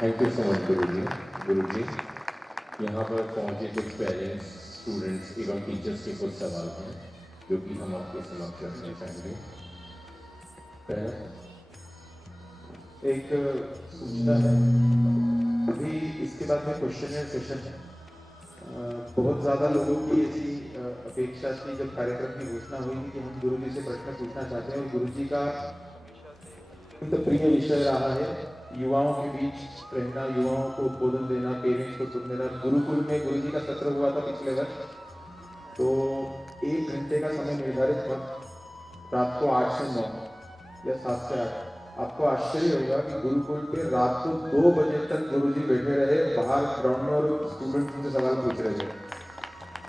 Thank you so much गुरु जी। यहाँ पर पहुँचे कुछ पेरेंट्स, स्टूडेंट्स एवं टीचर्स के कुछ सवाल हैं जो कि हम आपके समक्ष रखना चाहेंगे। पहला एक सूचना है, अभी इसके बाद में क्वेश्चन सेशन है। बहुत ज़्यादा लोगों की ऐसी अपेक्षा थी जब कार्यक्रम की घोषणा हुई थी कि हम गुरुजी से प्रश्न पूछना चाहते हैं, और गुरुजी का अत्यंत प्रिय विषय रहा है युवाओं के बीच रहना, युवाओं को उद्बोधन देना, पेरेंट्स को सुन देना। गुरुकुल में गुरुजी का सत्र हुआ था पिछले वर्ष, तो 1 घंटे का समय निर्धारित था, रात को 8 से 9 या 7 से 8। आपको आश्चर्य होगा कि गुरुकुल पे रात को 2 बजे तक गुरुजी बैठे रहे, बाहर ग्राउंड में, और स्टूडेंट्स उनसे सवाल पूछ रहे थे।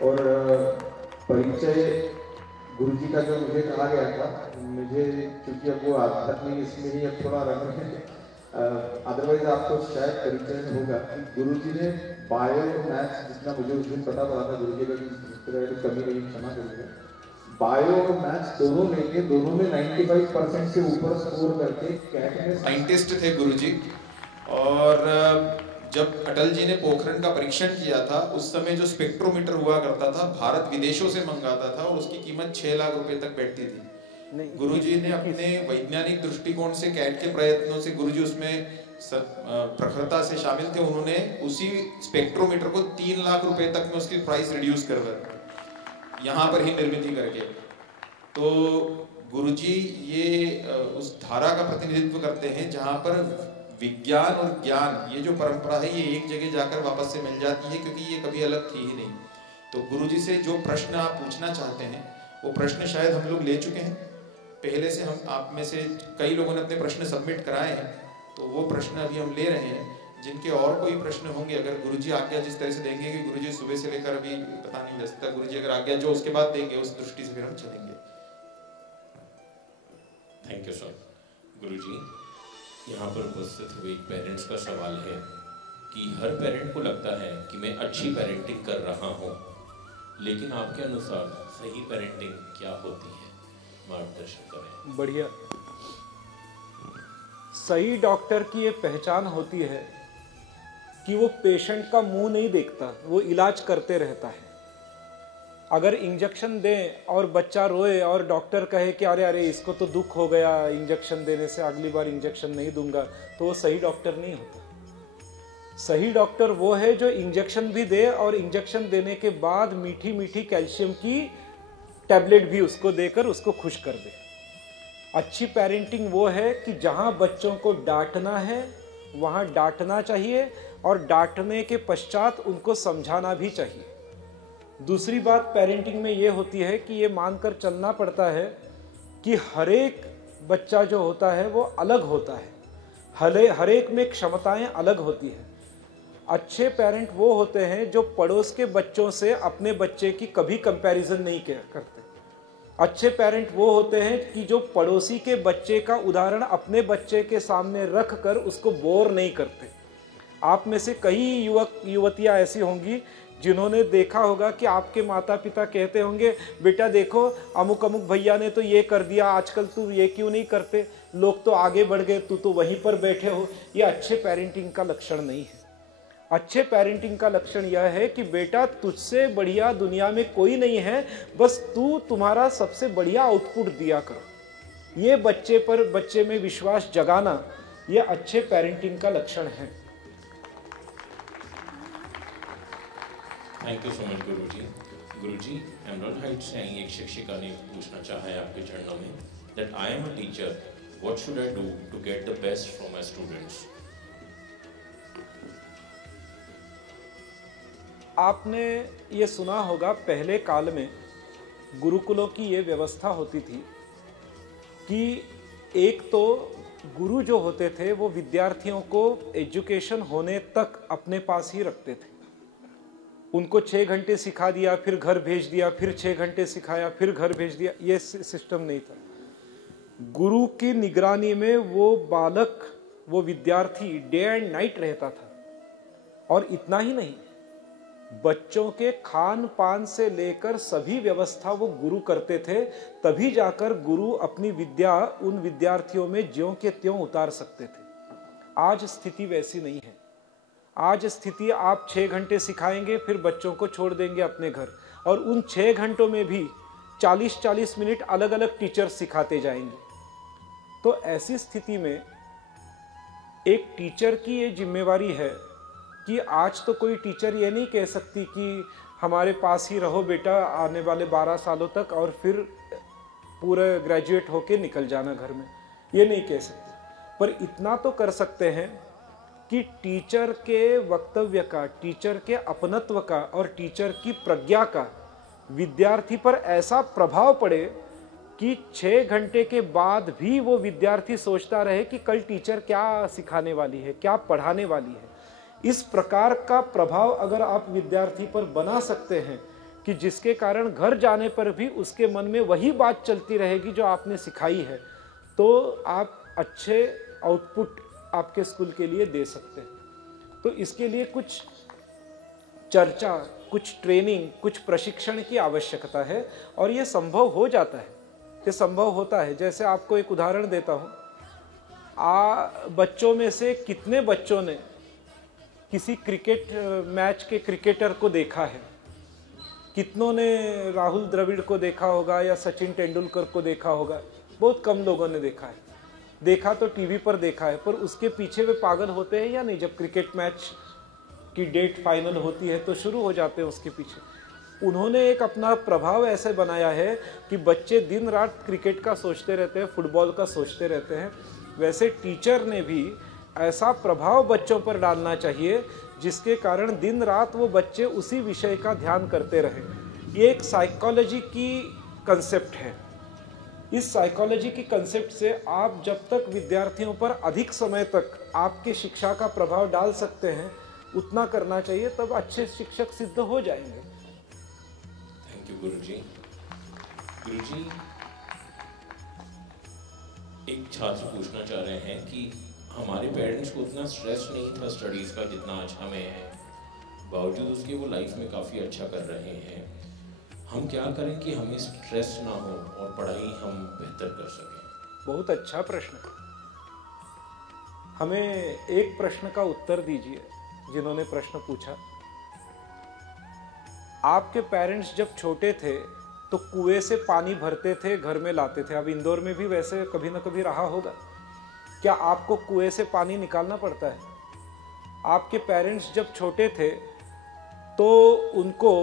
और परिचय गुरुजी का जो मुझे कहा गया था, मुझे चूंकि अब वो आध्यात्मिक इसमें ही अब थोड़ा रंग है, अदरवाइज आपको शायद परिचय में होगा कि गुरुजी ने बायो मैथ्स, जितना मुझे उस दिन पता पड़ा था, गुरुजी का इस तरह की कमी नहीं, क्षमा करिएगा, बायो और मैथ्स दोनों लेके दोनों में 95% से ऊपर स्कोर करके कैट में साइंटिस्ट थे गुरुजी। और जब अटल जी ने पोखरण का परीक्षण किया था, उस समय जो स्पेक्ट्रोमीटर हुआ करता था, भारत विदेशों से मंगाता था और उसकी कीमत 6 लाख रुपए तक बैठती थी। गुरुजी ने अपने वैज्ञानिक दृष्टिकोण से, कैट के प्रयत्नों से, गुरुजी उसमें प्रखरता से शामिल थे। उन्होंने उसी स्पेक्ट्रोमीटर को 3 लाख रुपए तक में उसकी प्राइस रिड्यूस करवा यहाँ पर ही निर्मित करके। तो गुरुजी ये उस धारा का प्रतिनिधित्व करते हैं जहाँ पर विज्ञान और ज्ञान, ये जो परंपरा है, ये एक जगह जाकर वापस से मिल जाती है, क्योंकि ये कभी अलग थी ही नहीं। तो गुरुजी से जो प्रश्न आप पूछना चाहते हैं, वो प्रश्न शायद हम लोग ले चुके हैं पहले से। हम आप में से कई लोगों ने अपने प्रश्न सबमिट कराए हैं, तो वो प्रश्न अभी हम ले रहे हैं। जिनके और कोई प्रश्न होंगे, अगर गुरुजी आज्ञा जिस तरह से देंगे कि गुरुजी सुबह से लेकर अभी पता नहीं लगता, गुरुजी अगर आज्ञा जो उसके बाद देंगे, उस दृष्टि से फिर हम चलेंगे। Thank you sir. गुरुजी, यहाँ पर उपस्थित हुए पेरेंट्स का सवाल है कि हर पेरेंट को लगता है कि मैं अच्छी पेरेंटिंग कर रहा हूँ, लेकिन आपके अनुसार सही पेरेंटिंग क्या होती है, मार्गदर्शन करें। बढ़िया। सही डॉक्टर की ये पहचान होती है कि वो पेशेंट का मुंह नहीं देखता, वो इलाज करते रहता है। अगर इंजेक्शन दें और बच्चा रोए और डॉक्टर कहे कि अरे अरे इसको तो दुख हो गया इंजेक्शन देने से, अगली बार इंजेक्शन नहीं दूंगा, तो वो सही डॉक्टर नहीं होता। सही डॉक्टर वो है जो इंजेक्शन भी दे और इंजेक्शन देने के बाद मीठी मीठी कैल्शियम की टैबलेट भी उसको देकर उसको खुश कर दे। अच्छी पेरेंटिंग वो है कि जहां बच्चों को डांटना है वहां डांटना चाहिए, और डांटने के पश्चात उनको समझाना भी चाहिए। दूसरी बात पेरेंटिंग में ये होती है कि ये मानकर चलना पड़ता है कि हर एक बच्चा जो होता है वो अलग होता है, हर एक में क्षमताएं अलग होती हैं। अच्छे पेरेंट वो होते हैं जो पड़ोस के बच्चों से अपने बच्चे की कभी कंपैरिजन नहीं करते। अच्छे पेरेंट वो होते हैं कि जो पड़ोसी के बच्चे का उदाहरण अपने बच्चे के सामने रख कर उसको बोर नहीं करते। आप में से कई युवक युवतियां ऐसी होंगी जिन्होंने देखा होगा कि आपके माता पिता कहते होंगे, बेटा देखो अमुक अमुक भैया ने तो ये कर दिया, आजकल तू ये क्यों नहीं करते, लोग तो आगे बढ़ गए, तू तो वहीं पर बैठे हो। ये अच्छे पेरेंटिंग का लक्षण नहीं है। अच्छे पेरेंटिंग का लक्षण यह है कि बेटा तुझसे बढ़िया दुनिया में कोई नहीं है, बस तू तुम्हारा सबसे बढ़िया आउटपुट दिया करो। ये बच्चे में विश्वास जगाना, ये अच्छे पेरेंटिंग का लक्षण है। Thank you so much Guruji. Guruji, emerald Heights से एक शिक्षिका ने पूछना चाहा है आपके चरणों में that I am a teacher, what should I do to get the best from my students? आपने ये सुना होगा पहले काल में गुरुकुलों की ये व्यवस्था होती थी कि एक तो गुरु जो होते थे वो विद्यार्थियों को एजुकेशन होने तक अपने पास ही रखते थे। उनको 6 घंटे सिखा दिया, फिर घर भेज दिया, फिर 6 घंटे सिखाया, फिर घर भेज दिया, ये सिस्टम नहीं था। गुरु की निगरानी में वो बालक, वो विद्यार्थी डे एंड नाइट रहता था। और इतना ही नहीं, बच्चों के खान पान से लेकर सभी व्यवस्था वो गुरु करते थे, तभी जाकर गुरु अपनी विद्या उन विद्यार्थियों में ज्यों के त्यों उतार सकते थे। आज स्थिति वैसी नहीं है। आज स्थिति आप 6 घंटे सिखाएंगे, फिर बच्चों को छोड़ देंगे अपने घर, और उन 6 घंटों में भी 40-40 मिनट अलग अलग टीचर सिखाते जाएंगे। तो ऐसी स्थिति में एक टीचर की ये जिम्मेवारी है कि आज तो कोई टीचर ये नहीं कह सकती कि हमारे पास ही रहो बेटा आने वाले 12 सालों तक और फिर पूरे ग्रेजुएट होके निकल जाना घर में, ये नहीं कह सकती। पर इतना तो कर सकते हैं कि टीचर के वक्तव्य का, टीचर के अपनत्व का और टीचर की प्रज्ञा का विद्यार्थी पर ऐसा प्रभाव पड़े कि 6 घंटे के बाद भी वो विद्यार्थी सोचता रहे कि कल टीचर क्या सिखाने वाली है, क्या पढ़ाने वाली है। इस प्रकार का प्रभाव अगर आप विद्यार्थी पर बना सकते हैं कि जिसके कारण घर जाने पर भी उसके मन में वही बात चलती रहेगी जो आपने सिखाई है, तो आप अच्छे आउटपुट आपके स्कूल के लिए दे सकते हैं। तो इसके लिए कुछ चर्चा, कुछ ट्रेनिंग, कुछ प्रशिक्षण की आवश्यकता है, और ये संभव हो जाता है, ये संभव होता है। जैसे आपको एक उदाहरण देता हूँ, बच्चों में से कितने बच्चों ने किसी क्रिकेट मैच के क्रिकेटर को देखा है? कितनों ने राहुल द्रविड़ को देखा होगा या सचिन तेंदुलकर को देखा होगा? बहुत कम लोगों ने देखा है। देखा तो टीवी पर देखा है, पर उसके पीछे वे पागल होते हैं या नहीं? जब क्रिकेट मैच की डेट फाइनल होती है तो शुरू हो जाते हैं उसके पीछे। उन्होंने एक अपना प्रभाव ऐसे बनाया है कि बच्चे दिन रात क्रिकेट का सोचते रहते हैं, फुटबॉल का सोचते रहते हैं। वैसे टीचर ने भी ऐसा प्रभाव बच्चों पर डालना चाहिए जिसके कारण दिन रात वो बच्चे उसी विषय का ध्यान करते रहें। ये एक साइकोलॉजी की कंसेप्ट है। इस साइकोलॉजी की कंसेप्ट से आप जब तक विद्यार्थियों पर अधिक समय तक आपके शिक्षा का प्रभाव डाल सकते हैं उतना करना चाहिए, तब अच्छे शिक्षक सिद्ध हो जाएंगे। थैंक यू गुरुजी। गुरुजी, एक छात्र पूछना चाह रहे हैं कि हमारे पेरेंट्स को उतना स्ट्रेस नहीं था स्टडीज़ का जितना आज हमें है, बावजूद उसके वो लाइफ में काफ़ी अच्छा कर रहे हैं। हम क्या करें कि हमें स्ट्रेस ना हो और पढ़ाई हम बेहतर कर सकें? बहुत अच्छा प्रश्न। हमें एक प्रश्न का उत्तर दीजिए जिन्होंने प्रश्न पूछा। आपके पेरेंट्स जब छोटे थे तो कुएं से पानी भरते थे, घर में लाते थे। अब इंदौर में भी वैसे कभी ना कभी रहा होगा। क्या आपको कुएं से पानी निकालना पड़ता है? आपके पेरेंट्स जब छोटे थे तो उनको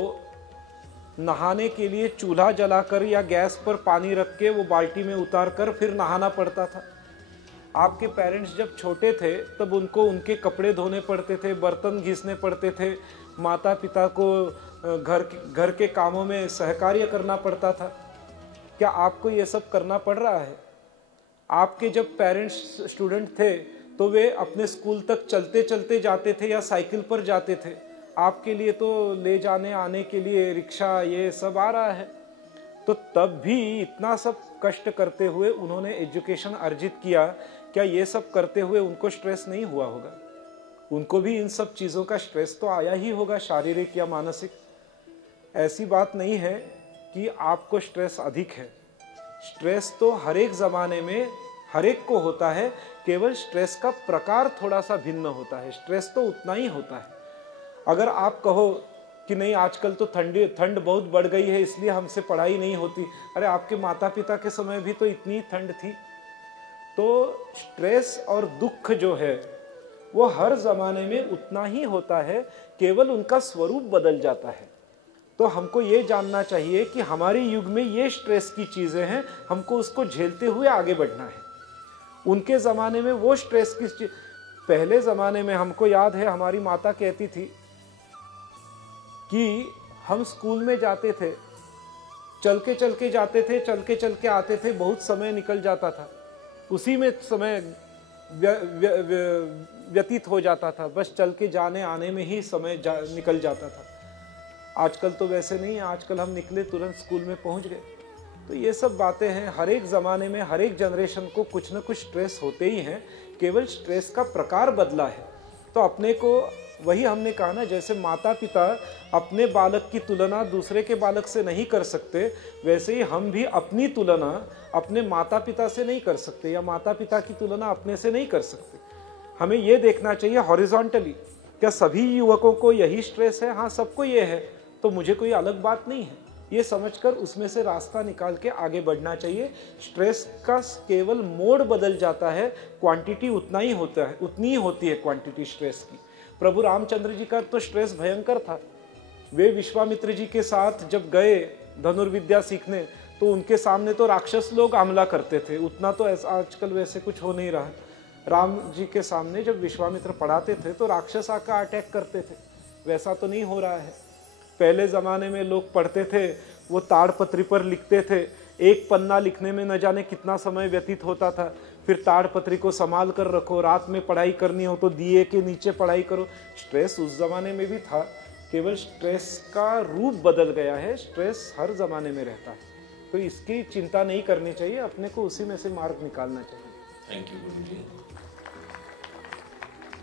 नहाने के लिए चूल्हा जलाकर या गैस पर पानी रख के वो बाल्टी में उतार कर फिर नहाना पड़ता था। आपके पेरेंट्स जब छोटे थे तब उनको उनके कपड़े धोने पड़ते थे, बर्तन घिसने पड़ते थे, माता पिता को घर के कामों में सहकार्य करना पड़ता था। क्या आपको ये सब करना पड़ रहा है? आपके जब पेरेंट्स स्टूडेंट थे तो वे अपने स्कूल तक चलते चलते जाते थे या साइकिल पर जाते थे। आपके लिए तो ले जाने आने के लिए रिक्शा ये सब आ रहा है। तो तब भी इतना सब कष्ट करते हुए उन्होंने एजुकेशन अर्जित किया। क्या ये सब करते हुए उनको स्ट्रेस नहीं हुआ होगा? उनको भी इन सब चीज़ों का स्ट्रेस तो आया ही होगा, शारीरिक या मानसिक। ऐसी बात नहीं है कि आपको स्ट्रेस अधिक है। स्ट्रेस तो हर एक ज़माने में हर एक को होता है, केवल स्ट्रेस का प्रकार थोड़ा सा भिन्न होता है। स्ट्रेस तो उतना ही होता है। अगर आप कहो कि नहीं आजकल तो ठंड बहुत बढ़ गई है इसलिए हमसे पढ़ाई नहीं होती, अरे आपके माता पिता के समय भी तो इतनी ठंड थी। तो स्ट्रेस और दुख जो है वो हर ज़माने में उतना ही होता है, केवल उनका स्वरूप बदल जाता है। तो हमको ये जानना चाहिए कि हमारे युग में ये स्ट्रेस की चीज़ें हैं, हमको उसको झेलते हुए आगे बढ़ना है। उनके ज़माने में वो स्ट्रेस की चीज, पहले ज़माने में हमको याद है हमारी माता कहती थी कि हम स्कूल में जाते थे, चल के जाते थे, चल के आते थे, बहुत समय निकल जाता था, उसी में समय व्यतीत हो जाता था, बस चल के जाने आने में ही समय निकल जाता था। आजकल तो वैसे नहीं है, आजकल हम निकले तुरंत स्कूल में पहुंच गए। तो ये सब बातें हैं, हर एक ज़माने में हर एक जनरेशन को कुछ न कुछ स्ट्रेस होते ही हैं, केवल स्ट्रेस का प्रकार बदला है। तो अपने को वही हमने कहा ना, जैसे माता पिता अपने बालक की तुलना दूसरे के बालक से नहीं कर सकते, वैसे ही हम भी अपनी तुलना अपने माता पिता से नहीं कर सकते या माता पिता की तुलना अपने से नहीं कर सकते। हमें ये देखना चाहिए हॉरिजॉन्टली, क्या सभी युवकों को यही स्ट्रेस है? हाँ, सबको ये है, तो मुझे कोई अलग बात नहीं है, ये समझकर उसमें से रास्ता निकाल के आगे बढ़ना चाहिए। स्ट्रेस का केवल मोड बदल जाता है, क्वांटिटी उतना ही होता है, उतनी ही होती है क्वांटिटी स्ट्रेस की। प्रभु रामचंद्र जी का तो स्ट्रेस भयंकर था। वे विश्वामित्र जी के साथ जब गए धनुर्विद्या सीखने, तो उनके सामने तो राक्षस लोग हमला करते थे, उतना तो ऐसा आजकल वैसे कुछ हो नहीं रहा। राम जी के सामने जब विश्वामित्र पढ़ाते थे तो राक्षस आकर अटैक करते थे, वैसा तो नहीं हो रहा है। पहले ज़माने में लोग पढ़ते थे, वो ताड़पत्री पर लिखते थे, एक पन्ना लिखने में न जाने कितना समय व्यतीत होता था। फिर ताड़पत्री को संभाल कर रखो, रात में पढ़ाई करनी हो तो दिए के नीचे पढ़ाई करो। स्ट्रेस उस ज़माने में भी था, केवल स्ट्रेस का रूप बदल गया है। स्ट्रेस हर ज़माने में रहता है, तो इसकी चिंता नहीं करनी चाहिए, अपने को उसी में से मार्ग निकालना चाहिए। थैंक यू गुरुजी।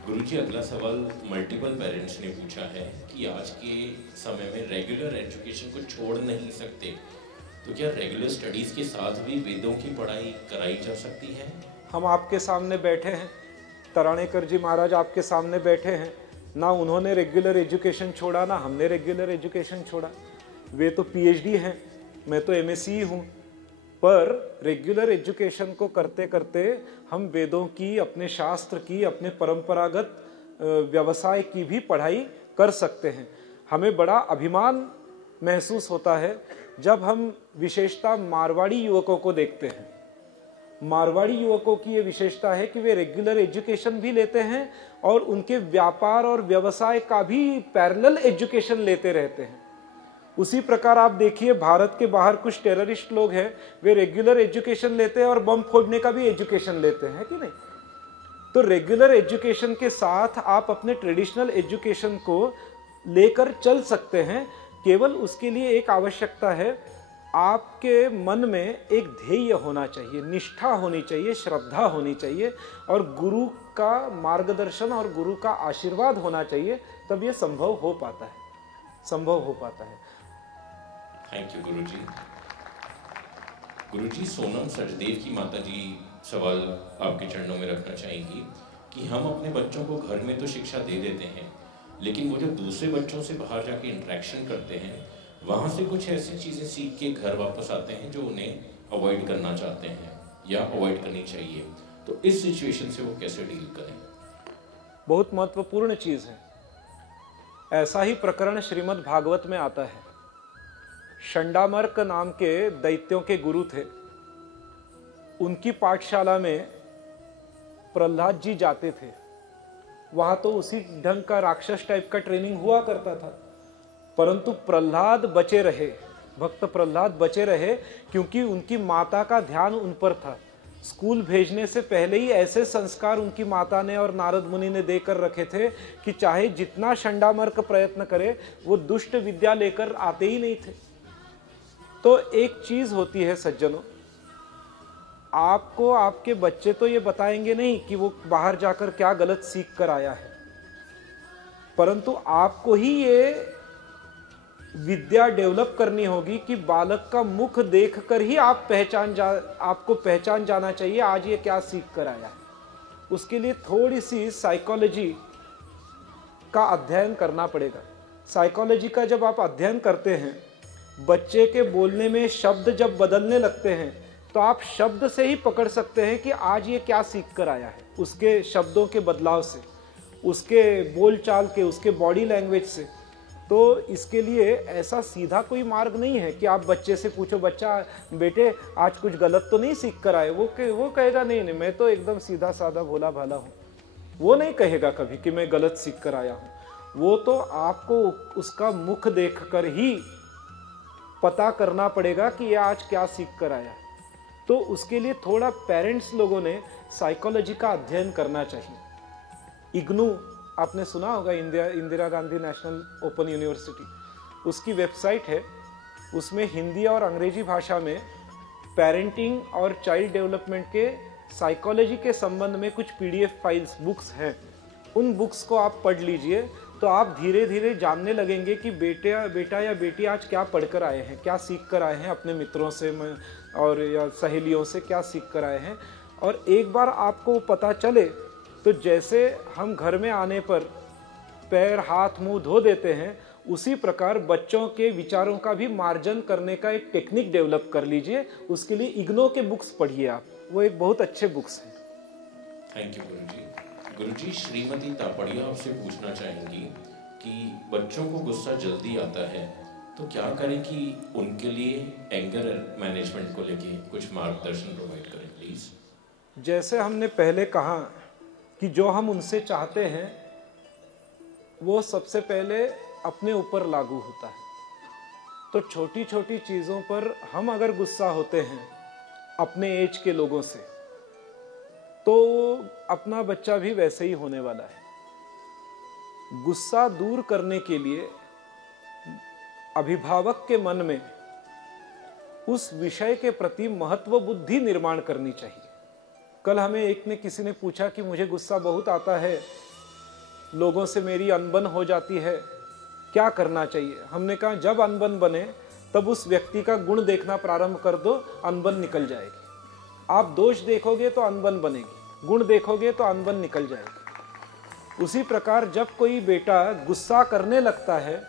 गुरुजी, अगला सवाल मल्टीपल पेरेंट्स ने पूछा है कि आज के समय में रेगुलर एजुकेशन को छोड़ नहीं सकते, तो क्या रेगुलर स्टडीज के साथ भी वेदों की पढ़ाई कराई जा सकती है? हम आपके सामने बैठे हैं, तराणेकर जी महाराज आपके सामने बैठे हैं, ना उन्होंने रेगुलर एजुकेशन छोड़ा ना हमने रेगुलर एजुकेशन छोड़ा। वे तो पीएचडी हैं, मैं तो एमएससी हूँ, पर रेगुलर एजुकेशन को करते करते हम वेदों की, अपने शास्त्र की, अपने परंपरागत व्यवसाय की भी पढ़ाई कर सकते हैं। हमें बड़ा अभिमान महसूस होता है जब हम विशेषता मारवाड़ी युवकों को देखते हैं। मारवाड़ी युवकों की ये विशेषता है कि वे रेगुलर एजुकेशन भी लेते हैं और उनके व्यापार और व्यवसाय का भी पैरेलल एजुकेशन लेते रहते हैं। उसी प्रकार आप देखिए, भारत के बाहर कुछ टेररिस्ट लोग हैं, वे रेगुलर एजुकेशन लेते हैं और बम फोड़ने का भी एजुकेशन लेते हैं, कि नहीं? तो रेगुलर एजुकेशन के साथ आप अपने ट्रेडिशनल एजुकेशन को लेकर चल सकते हैं। केवल उसके लिए एक आवश्यकता है, आपके मन में एक ध्येय होना चाहिए, निष्ठा होनी चाहिए, श्रद्धा होनी चाहिए और गुरु का मार्गदर्शन और गुरु का आशीर्वाद होना चाहिए, तब ये संभव हो पाता है। थैंक यू गुरुजी। गुरुजी, सोनम सचदेव की माताजी सवाल आपके चरणों में रखना चाहेंगी कि हम अपने बच्चों को घर में तो शिक्षा दे देते हैं, लेकिन वो जब दूसरे बच्चों से बाहर जाके इंटरेक्शन करते हैं, वहाँ से कुछ ऐसी चीज़ें सीख के घर वापस आते हैं जो उन्हें अवॉइड करना चाहते हैं या अवॉइड करनी चाहिए, तो इस सिचुएशन से वो कैसे डील करें? बहुत महत्वपूर्ण चीज़ है। ऐसा ही प्रकरण श्रीमद् भागवत में आता है। शंडामर्क नाम के दैत्यों के गुरु थे, उनकी पाठशाला में प्रहलाद जी जाते थे। वहां तो उसी ढंग का राक्षस टाइप का ट्रेनिंग हुआ करता था, परंतु प्रहलाद बचे रहे, भक्त प्रहलाद बचे रहे, क्योंकि उनकी माता का ध्यान उन पर था। स्कूल भेजने से पहले ही ऐसे संस्कार उनकी माता ने और नारद मुनि ने देकर रखे थे कि चाहे जितना शंडामर्क प्रयत्न करे, वो दुष्ट विद्या लेकर आते ही नहीं थे। तो एक चीज होती है सज्जनों, आपको आपके बच्चे तो ये बताएंगे नहीं कि वो बाहर जाकर क्या गलत सीख कर आया है, परंतु आपको ही ये विद्या डेवलप करनी होगी कि बालक का मुख देखकर ही आपको पहचान जाना चाहिए आज ये क्या सीख कर आया है। उसके लिए थोड़ी सी साइकोलॉजी का अध्ययन करना पड़ेगा। साइकोलॉजी का जब आप अध्ययन करते हैं, बच्चे के बोलने में शब्द जब बदलने लगते हैं, तो आप शब्द से ही पकड़ सकते हैं कि आज ये क्या सीख कर आया है। उसके शब्दों के बदलाव से, उसके बोलचाल के, उसके बॉडी लैंग्वेज से। तो इसके लिए ऐसा सीधा कोई मार्ग नहीं है कि आप बच्चे से पूछो, बच्चा बेटे आज कुछ गलत तो नहीं सीख कर आए, वो कहेगा नहीं, मैं तो एकदम सीधा साधा भोला भाला हूँ। वो नहीं कहेगा कभी कि मैं गलत सीख कर आया हूँ। वो तो आपको उसका मुख देखकर ही पता करना पड़ेगा कि ये आज क्या सीख कर आया है। तो उसके लिए थोड़ा पेरेंट्स लोगों ने साइकोलॉजी का अध्ययन करना चाहिए। इग्नू आपने सुना होगा, Indira Gandhi national open university, उसकी वेबसाइट है, उसमें हिंदी और अंग्रेजी भाषा में पेरेंटिंग और चाइल्ड डेवलपमेंट के साइकोलॉजी के संबंध में कुछ पीडीएफ फाइल्स, बुक्स हैं। उन बुक्स को आप पढ़ लीजिए, तो आप धीरे धीरे जानने लगेंगे कि बेटा या बेटी आज क्या पढ़कर आए हैं, क्या सीख कर आए हैं, अपने मित्रों से और या सहेलियों से क्या सीख कर आए हैं। और एक बार आपको पता चले तो जैसे हम घर में आने पर पैर हाथ मुंह धो देते हैं, उसी प्रकार बच्चों के विचारों का भी मार्जन करने का एक टेक्निक डेवलप कर लीजिए। उसके लिए इग्नो के बुक्स पढ़िए आप, वो एक बहुत अच्छे बुक्स हैं। थैंक यू गुरुजी। गुरुजी, श्रीमती तापड़िया आपसे पूछना चाहेंगी कि बच्चों को गुस्सा जल्दी आता है तो क्या करें कि उनके लिए एंगर मैनेजमेंट को लेके कुछ मार्गदर्शन प्रोवाइड करें प्लीज। जैसे हमने पहले कहा कि जो हम उनसे चाहते हैं वो सबसे पहले अपने ऊपर लागू होता है। तो छोटी छोटी चीज़ों पर हम अगर गुस्सा होते हैं अपने एज के लोगों से, तो अपना बच्चा भी वैसे ही होने वाला है। गुस्सा दूर करने के लिए अभिभावक के मन में उस विषय के प्रति महत्व बुद्धि निर्माण करनी चाहिए। कल हमें किसी ने पूछा कि मुझे गुस्सा बहुत आता है, लोगों से मेरी अनबन हो जाती है, क्या करना चाहिए। हमने कहा जब अनबन बने तब उस व्यक्ति का गुण देखना प्रारंभ कर दो, अनबन निकल जाएगी। आप दोष देखोगे तो अनबन बनेगी, गुण देखोगे तो अनबन निकल जाएगी। उसी प्रकार जब कोई बेटा गुस्सा करने लगता है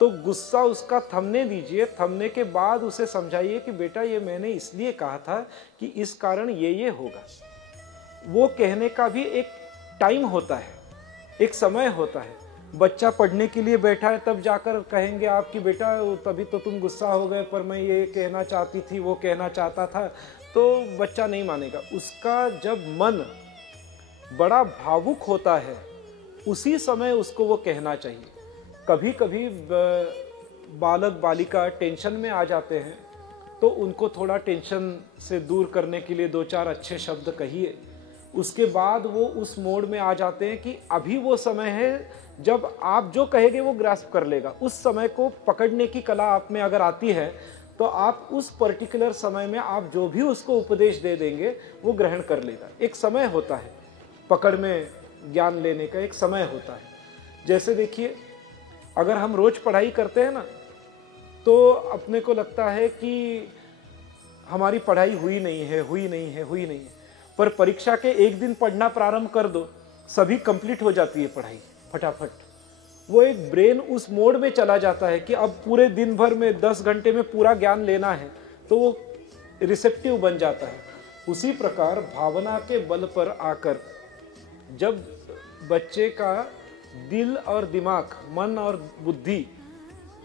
तो गुस्सा उसका थमने दीजिए। थमने के बाद उसे समझाइए कि बेटा ये मैंने इसलिए कहा था कि इस कारण ये होगा। वो कहने का भी एक टाइम होता है, एक समय होता है। बच्चा पढ़ने के लिए बैठा है तब जाकर कहेंगे आप कि बेटा तभी तो तुम गुस्सा हो गए, पर मैं ये कहना चाहती थी, वो कहना चाहता था, तो बच्चा नहीं मानेगा। उसका जब मन बड़ा भावुक होता है उसी समय उसको वो कहना चाहिए। कभी कभी बालक बालिका टेंशन में आ जाते हैं तो उनको थोड़ा टेंशन से दूर करने के लिए 2-4 अच्छे शब्द कहिए। उसके बाद वो उस मोड में आ जाते हैं कि अभी वो समय है जब आप जो कहेंगे वो ग्रास्प कर लेगा। उस समय को पकड़ने की कला आप में अगर आती है तो आप उस पर्टिकुलर समय में आप जो भी उसको उपदेश दे देंगे वो ग्रहण कर लेगा। एक समय होता है पकड़ में ज्ञान लेने का, एक समय होता है। जैसे देखिए, अगर हम रोज पढ़ाई करते हैं ना तो अपने को लगता है कि हमारी पढ़ाई हुई नहीं है, पर परीक्षा के एक दिन पढ़ना प्रारंभ कर दो, सभी कंप्लीट हो जाती है पढ़ाई फटाफट। वो एक ब्रेन उस मोड में चला जाता है कि अब पूरे दिन भर में 10 घंटे में पूरा ज्ञान लेना है, तो वो रिसेप्टिव बन जाता है। उसी प्रकार भावना के बल पर आकर जब बच्चे का दिल और दिमाग, मन और बुद्धि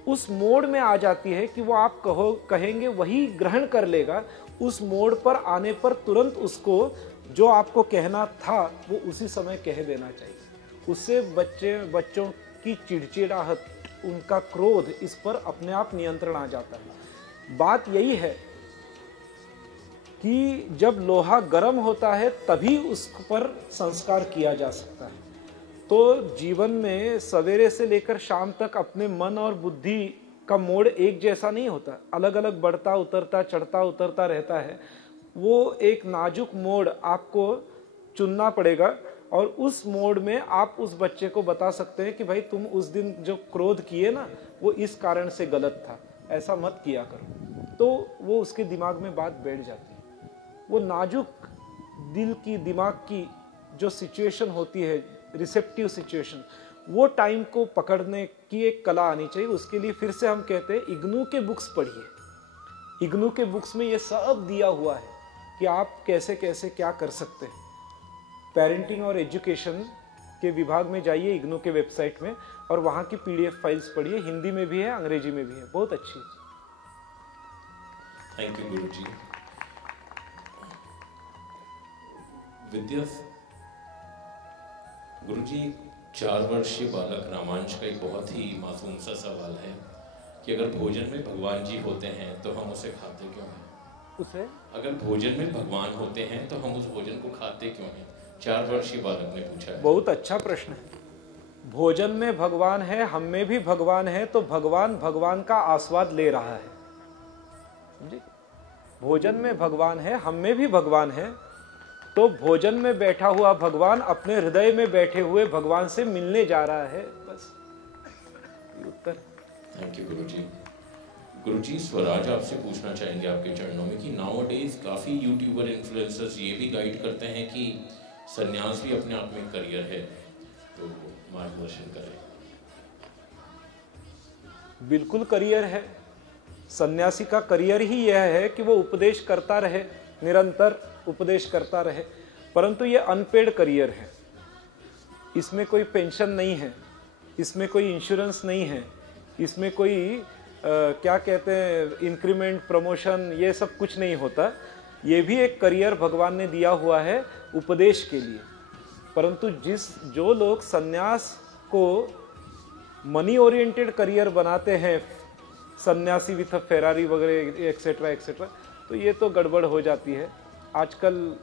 उस मोड में आ जाती है कि वो आप कहेंगे वही ग्रहण कर लेगा। उस मोड पर आने पर तुरंत उसको जो आपको कहना था वो उसी समय कह देना चाहिए। उससे बच्चों की चिड़चिड़ाहट, उनका क्रोध, इस पर अपने आप नियंत्रण आ जाता है। बात यही है कि जब लोहा गर्म होता है तभी उस पर संस्कार किया जा सकता है। तो जीवन में सवेरे से लेकर शाम तक अपने मन और बुद्धि का मोड एक जैसा नहीं होता, अलग अलग बढ़ता उतरता, चढ़ता उतरता रहता है। वो एक नाजुक मोड आपको चुनना पड़ेगा और उस मोड में आप उस बच्चे को बता सकते हैं कि भाई तुम उस दिन जो क्रोध किए ना वो इस कारण से गलत था, ऐसा मत किया करो। तो वो उसके दिमाग में बात बैठ जाती है। वो नाजुक दिल की, दिमाग की जो सिचुएशन होती है, रिसेप्टिव सिचुएशन, वो टाइम को पकड़ने की एक कला आनी चाहिए। उसके लिए फिर से हम कहते हैं इग्नू के बुक्स पढ़िए। इग्नू के बुक्स में ये सब दिया हुआ है कि आप कैसे कैसे क्या कर सकते हैं। पेरेंटिंग और एजुकेशन के विभाग में जाइए इग्नू के वेबसाइट में और वहाँ की PDF फाइल्स पढ़िए। हिंदी में भी है, अंग्रेजी में भी है, बहुत अच्छी है। थैंक यू गुरुजी। विद्या गुरुजी, 4 वर्षीय बालक रामांश का एक बहुत ही मासूम सा सवाल है कि अगर भोजन में भगवान जी होते हैं तो हम उसे खाते क्यों हैं? उसे अगर भोजन में भगवान होते हैं तो हम उस भोजन को खाते क्यों हैं? 4 वर्षीय बालक ने पूछा है। बहुत अच्छा प्रश्न है। भोजन में भगवान है, हम में भी भगवान है, तो भगवान का आस्वाद ले रहा है। समझे? भोजन में भगवान है, हम में भी भगवान है, तो भोजन में बैठा हुआ भगवान अपने हृदय में बैठे हुए भगवान से मिलने जा रहा है। बस उत्तर। थैंक यू गुरुजी। गुरुजी, स्वराज आपसे पूछना चाहेंगे आपके चरणों में कि नाउ डेज काफ़ी यूट्यूबर इन्फ्लुएंसर्स ये भी गाइड करते हैं कि संन्यास भी अपने आप में करियर है, तो मार्गदर्शन करें। बिल्कुल करियर है। सन्यासी का करियर ही यह है कि वो उपदेश करता रहे, निरंतर उपदेश करता रहे, परंतु ये अनपेड करियर है। इसमें कोई पेंशन नहीं है, इसमें कोई इंश्योरेंस नहीं है, इसमें कोई क्या कहते हैं इंक्रीमेंट, प्रमोशन, ये सब कुछ नहीं होता। ये भी एक करियर भगवान ने दिया हुआ है उपदेश के लिए। परंतु जो लोग सन्यास को मनी ओरिएंटेड करियर बनाते हैं, सन्यासी विथ फेरारी वगैरह एक्सेट्रा एक्सेट्रा, तो ये तो गड़बड़ हो जाती है। आजकल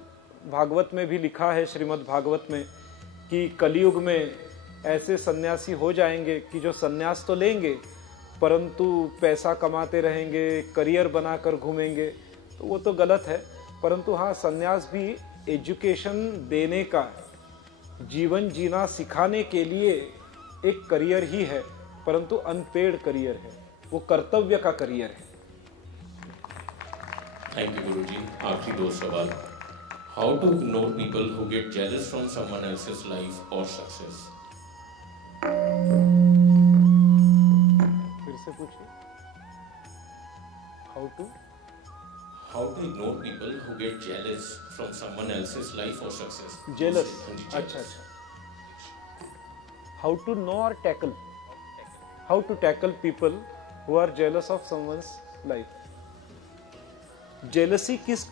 भागवत में भी लिखा है, श्रीमद् भागवत में, कि कलयुग में ऐसे सन्यासी हो जाएंगे कि जो सन्यास तो लेंगे परंतु पैसा कमाते रहेंगे, करियर बनाकर घूमेंगे, तो वो तो गलत है। परंतु हाँ, सन्यास भी एजुकेशन देने का, जीवन जीना सिखाने के लिए एक करियर ही है, परंतु अनपेड करियर है, वो कर्तव्य का करियर है। Thank you Guruji. आखिरी 2 सवाल। How to ignore people who get jealous from someone else's life और सक्सेस? फिर से पूछिए। How to ignore people who get jealous from someone else's life और सक्सेस? जेलस, अच्छा। How to know or tackle? How to tackle people who are jealous of someone's life? Jealousy किस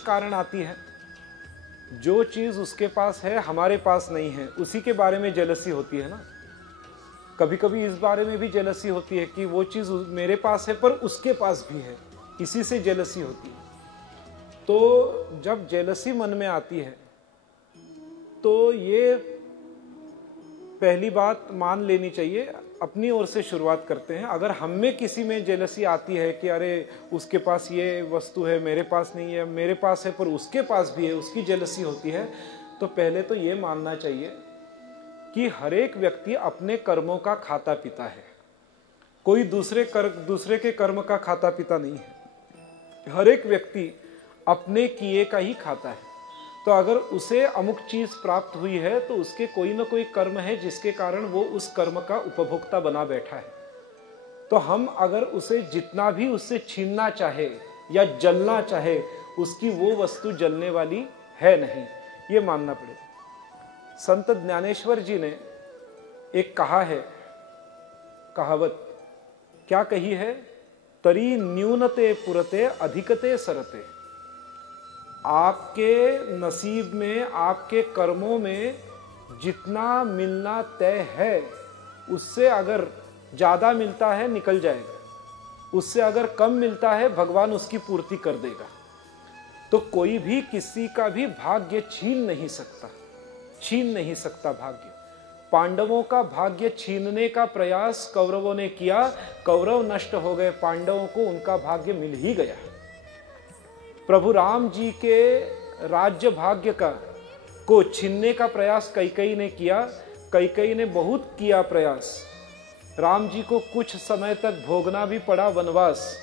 कारण आती है? जो चीज उसके पास है हमारे पास नहीं है, उसी के बारे में जेलसी होती है ना। कभी कभी इस बारे में भी जेलसी होती है कि वो चीज मेरे पास है पर उसके पास भी है, इसी से जेलसी होती है। तो जब जेलसी मन में आती है तो ये पहली बात मान लेनी चाहिए, अपनी ओर से शुरुआत करते हैं। अगर हम में किसी में जेलसी आती है कि अरे उसके पास ये वस्तु है, मेरे पास नहीं है, मेरे पास है पर उसके पास भी है, उसकी जेलसी होती है, तो पहले तो ये मानना चाहिए कि हर एक व्यक्ति अपने कर्मों का खाता पिता है, कोई दूसरे के कर्म का खाता पिता नहीं है। हर एक व्यक्ति अपने किए का ही खाता है। तो अगर उसे अमुक चीज प्राप्त हुई है तो उसके कोई ना कोई कर्म है जिसके कारण वो उस कर्म का उपभोक्ता बना बैठा है। तो हम अगर उसे जितना भी उससे छीनना चाहे या जलना चाहे, उसकी वो वस्तु जलने वाली है नहीं, ये मानना पड़ेगा। संत ज्ञानेश्वर जी ने एक कहा है, कहावत क्या कही है? तरी न्यूनते पुरते अधिकते सरते। आपके नसीब में, आपके कर्मों में जितना मिलना तय है, उससे अगर ज्यादा मिलता है निकल जाएगा, उससे अगर कम मिलता है भगवान उसकी पूर्ति कर देगा। तो कोई भी किसी का भी भाग्य छीन नहीं सकता भाग्य। पांडवों का भाग्य छीनने का प्रयास कौरवों ने किया, कौरव नष्ट हो गए, पांडवों को उनका भाग्य मिल ही गया। प्रभु राम जी के राज्य भाग्य को छीनने का प्रयास कैकेयी ने किया, कैकेयी ने बहुत किया प्रयास। राम जी को कुछ समय तक भोगना भी पड़ा वनवास,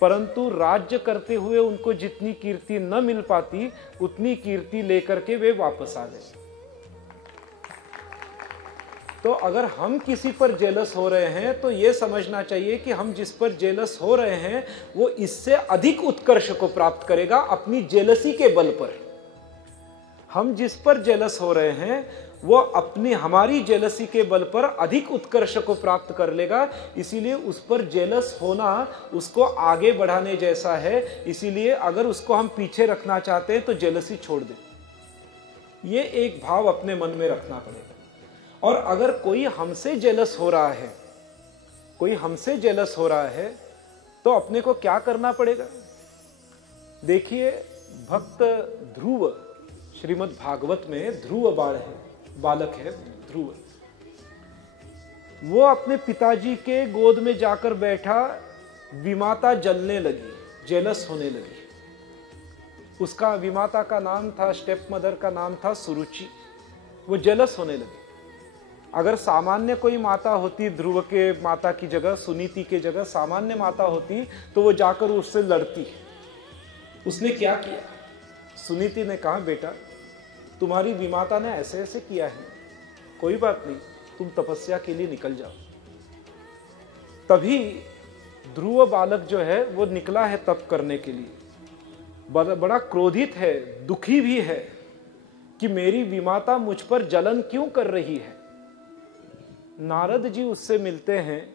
परंतु राज्य करते हुए उनको जितनी कीर्ति न मिल पाती, उतनी कीर्ति लेकर के वे वापस आ गए। तो अगर हम किसी पर जेलस हो रहे हैं तो ये समझना चाहिए कि हम जिस पर जेलस हो रहे हैं वो इससे अधिक उत्कर्ष को प्राप्त करेगा अपनी जेलसी के बल पर। हम जिस पर जेलस हो रहे हैं वो हमारी जेलसी के बल पर अधिक उत्कर्ष को प्राप्त कर लेगा। इसीलिए उस पर जेलस होना उसको आगे बढ़ाने जैसा है। इसीलिए अगर उसको हम पीछे रखना चाहते हैं तो जेलसी छोड़ दें, ये एक भाव अपने मन में रखना पड़ेगा। और अगर कोई हमसे जेलस हो रहा है, तो अपने को क्या करना पड़ेगा? देखिए, भक्त ध्रुव, श्रीमद् भागवत में ध्रुव बालक है ध्रुव, वो अपने पिताजी के गोद में जाकर बैठा, विमाता जलने लगी, जेलस होने लगी। उसका विमाता का नाम था, स्टेप मदर का नाम था सुरुचि। वो जेलस होने लगी। अगर सामान्य कोई माता होती, ध्रुव के माता की जगह, सुनीति के जगह सामान्य माता होती, तो वो जाकर उससे लड़ती। उसने क्या किया? सुनीति ने कहा, बेटा तुम्हारी विमाता ने ऐसे ऐसे किया है, कोई बात नहीं, तुम तपस्या के लिए निकल जाओ। तभी ध्रुव बालक जो है वो निकला है तप करने के लिए, बड़ा क्रोधित है, दुखी भी है कि मेरी विमाता मुझ पर जलन क्यों कर रही है। नारद जी उससे मिलते हैं,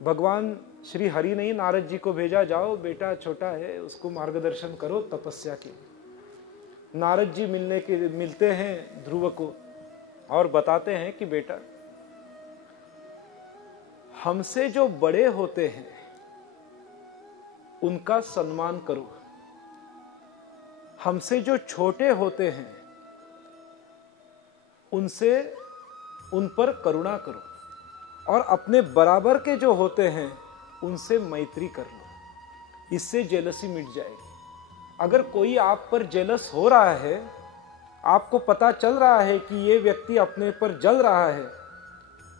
भगवान श्री हरि ने ही नारद जी को भेजा, जाओ बेटा छोटा है उसको मार्गदर्शन करो तपस्या के। नारद जी मिलते हैं ध्रुव को और बताते हैं कि बेटा हमसे जो बड़े होते हैं उनका सम्मान करो, हमसे जो छोटे होते हैं उन पर करुणा करो, और अपने बराबर के जो होते हैं उनसे मैत्री कर लो, इससे जेलसी मिट जाएगी। अगर कोई आप पर जेलस हो रहा है, आपको पता चल रहा है कि ये व्यक्ति अपने पर जल रहा है,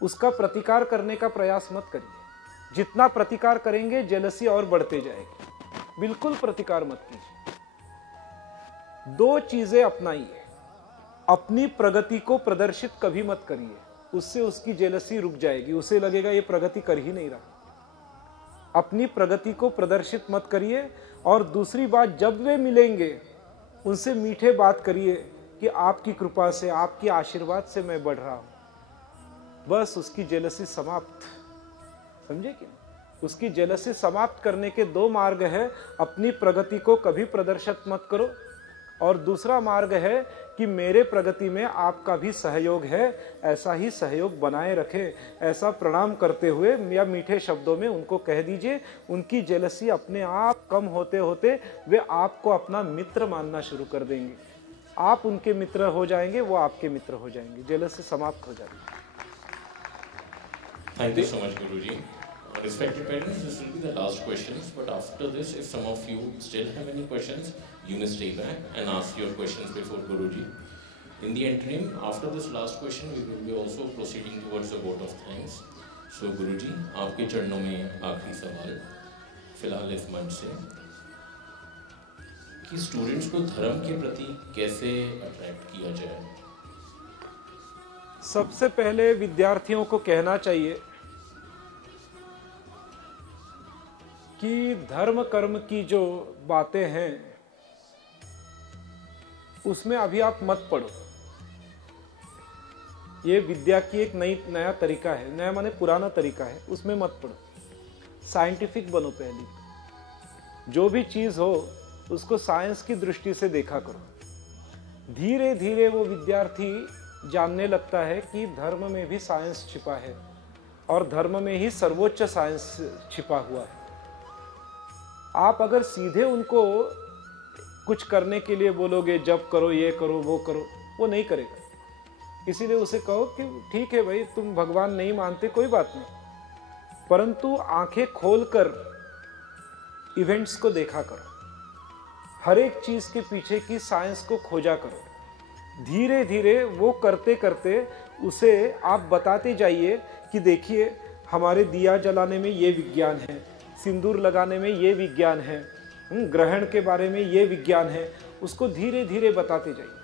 उसका प्रतिकार करने का प्रयास मत करिए। जितना प्रतिकार करेंगे जेलसी और बढ़ते जाएगी। बिल्कुल प्रतिकार मत कीजिए। दो चीजें अपनाइए, अपनी प्रगति को प्रदर्शित कभी मत करिए, उससे उसकी जेलसी रुक जाएगी, उसे लगेगा ये प्रगति कर ही नहीं रहा। अपनी प्रगति को प्रदर्शित मत करिए। और दूसरी बात, जब वे मिलेंगे उनसे मीठे बात करिए कि आपकी कृपा से, आपके आशीर्वाद से मैं बढ़ रहा हूं। बस उसकी जेलसी समाप्त, समझे कि उसकी जेलसी समाप्त करने के दो मार्ग है। अपनी प्रगति को कभी प्रदर्शित मत करो, और दूसरा मार्ग है कि मेरे प्रगति में आपका भी सहयोग है, ऐसा ही सहयोग बनाए रखें। ऐसा प्रणाम करते हुए या मीठे शब्दों में उनको कह दीजिए। उनकी जेलसी अपने आप कम होते होते वे आपको अपना मित्र मानना शुरू कर देंगे। आप उनके मित्र हो जाएंगे, वो आपके मित्र हो जाएंगे, जेलसी समाप्त हो जाएगी। Thank you so much, Guruji. Respected parents, this will be the last questions, but after this, if some of you still have any questions, you may stay back and ask your questions before Guruji. In the interim, after this last question, we will be also proceeding towards a vote of thanks. So, Guruji, आपके चरणों में आखिरी सवाल फिलहाल इस मंच से कि स्टूडेंट्स को धर्म के प्रति कैसे अट्रैक्ट किया जाए। सबसे पहले विद्यार्थियों को कहना चाहिए कि धर्म कर्म की जो बातें हैं उसमें अभी आप मत पढ़ो। ये विद्या की एक नया तरीका है, नया माने पुराना तरीका है, उसमें मत पढ़ो। साइंटिफिक बनो। पहली जो भी चीज हो उसको साइंस की दृष्टि से देखा करो। धीरे धीरे वो विद्यार्थी जानने लगता है कि धर्म में भी साइंस छिपा है और धर्म में ही सर्वोच्च साइंस छिपा हुआ है। आप अगर सीधे उनको कुछ करने के लिए बोलोगे, जब करो, ये करो, वो करो, वो नहीं करेगा। इसीलिए उसे कहो कि ठीक है भाई, तुम भगवान नहीं मानते, कोई बात नहीं, परंतु आंखें खोलकर इवेंट्स को देखा करो। हर एक चीज के पीछे की साइंस को खोजा करो। धीरे धीरे वो करते करते उसे आप बताते जाइए कि देखिए हमारे दिया जलाने में ये विज्ञान है, सिंदूर लगाने में ये विज्ञान है, ग्रहण के बारे में ये विज्ञान है। उसको धीरे धीरे बताते जाइए।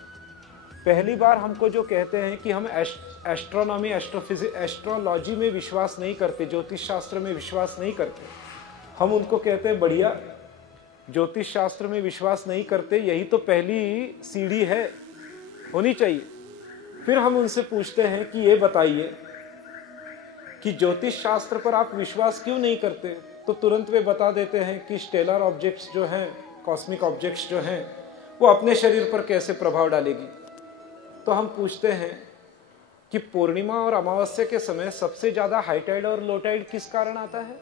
पहली बार हमको जो कहते हैं कि हम एस्ट्रोनॉमी, एस्ट्रोलॉजी में विश्वास नहीं करते, ज्योतिष शास्त्र में विश्वास नहीं करते, हम उनको कहते हैं बढ़िया, ज्योतिष शास्त्र में विश्वास नहीं करते, यही तो पहली सीढ़ी है, होनी चाहिए। फिर हम उनसे पूछते हैं कि ये बताइए कि ज्योतिष शास्त्र पर आप विश्वास क्यों नहीं करते, तो तुरंत वे बता देते हैं कि स्टेलर ऑब्जेक्ट्स जो हैं, कॉस्मिक ऑब्जेक्ट्स जो हैं, वो अपने शरीर पर कैसे प्रभाव डालेगी। तो हम पूछते हैं कि पूर्णिमा और अमावस्या के समय सबसे ज्यादा हाई टाइड और लो टाइड किस कारण आता है।